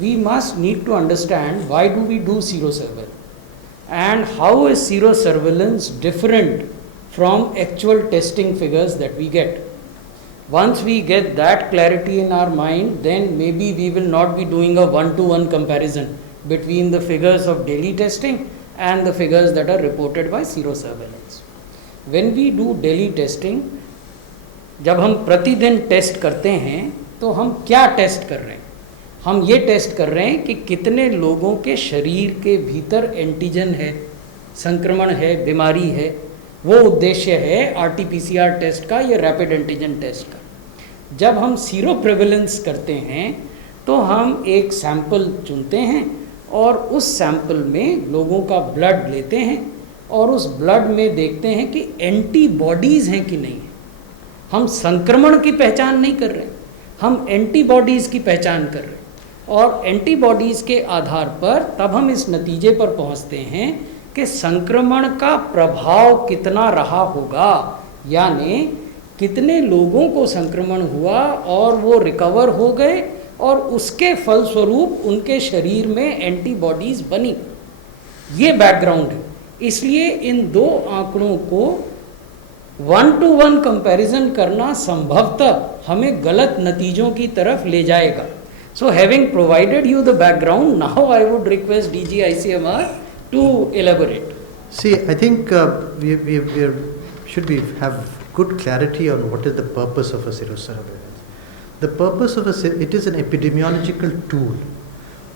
We must need to understand why do we do serosurveillance and how is serosurveillance different from actual testing figures that we get. Once we get that clarity in our mind, then maybe we will not be doing a one-to-one comparison between the figures of daily testing and the figures that are reported by serosurveillance. When we do daily testing, जब हम प्रतिदिन test करते हैं तो हम क्या test कर रहे हैं? हम ये टेस्ट कर रहे हैं कि कितने लोगों के शरीर के भीतर एंटीजन है, संक्रमण है, बीमारी है. वो उद्देश्य है आरटीपीसीआर टेस्ट का या रैपिड एंटीजन टेस्ट का. जब हम सीरो प्रेवलेंस करते हैं तो हम एक सैंपल चुनते हैं और उस सैंपल में लोगों का ब्लड लेते हैं और उस ब्लड में देखते हैं कि एंटीबॉडीज़ हैं कि नहीं. हम संक्रमण की पहचान नहीं कर रहे, हम एंटीबॉडीज़ की पहचान कर रहे हैं. और एंटीबॉडीज़ के आधार पर तब हम इस नतीजे पर पहुंचते हैं कि संक्रमण का प्रभाव कितना रहा होगा, यानी कितने लोगों को संक्रमण हुआ और वो रिकवर हो गए और उसके फलस्वरूप उनके शरीर में एंटीबॉडीज़ बनी. ये बैकग्राउंड है. इसलिए इन दो आंकड़ों को वन टू वन कंपैरिजन करना संभवतः हमें गलत नतीजों की तरफ ले जाएगा. So having provided you the background, now I would request DG ICMR to elaborate. See, I think we have good clarity on what is the purpose of a serosurveillance. The purpose of it is an epidemiological tool.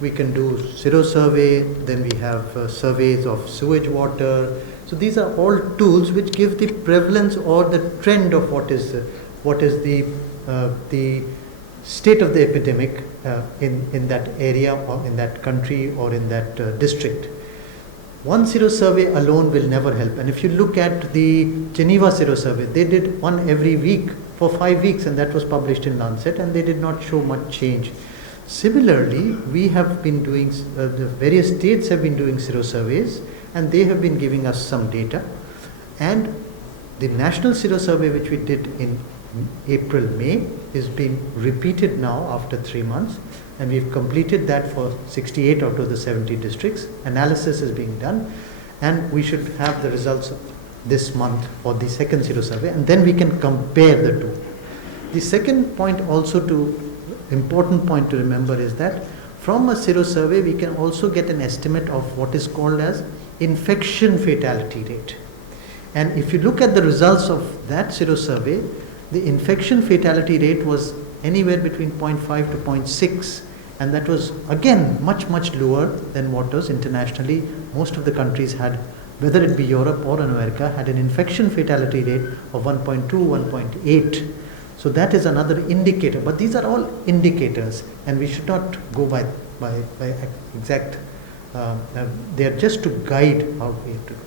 We can do serosurvey, then we have surveys of sewage water. So these are all tools which give the prevalence or the trend of what is the state of the epidemic in that area or in that country or in that district. One serosurvey alone will never help. And if you look at the Geneva serosurvey, they did one every week for 5 weeks, and that was published in Lancet, and they did not show much change. Similarly, we have been doing, the various states have been doing serosurveys, and they have been giving us some data. And the national serosurvey, which we did in April, May, is being repeated now after 3 months, and we've completed that for 68 out of the 70 districts. Analysis is being done, and we should have the results this month for the second serosurvey, and then we can compare the two. The second point important point to remember is that from a serosurvey we can also get an estimate of what is called as infection fatality rate. And if you look at the results of that serosurvey, the infection fatality rate was anywhere between 0.5 to 0.6, and that was again much lower than what was internationally. Most of the countries had, whether it be Europe or America, had an infection fatality rate of 1.2, 1.8. So that is another indicator, but these are all indicators, and we should not go by exact. They are just to guide how we have to do.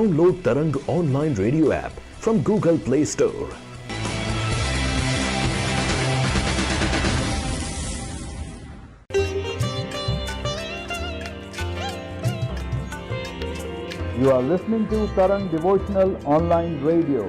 Download Tarang online radio app from Google Play Store. You are listening to Tarang Devotional Online Radio.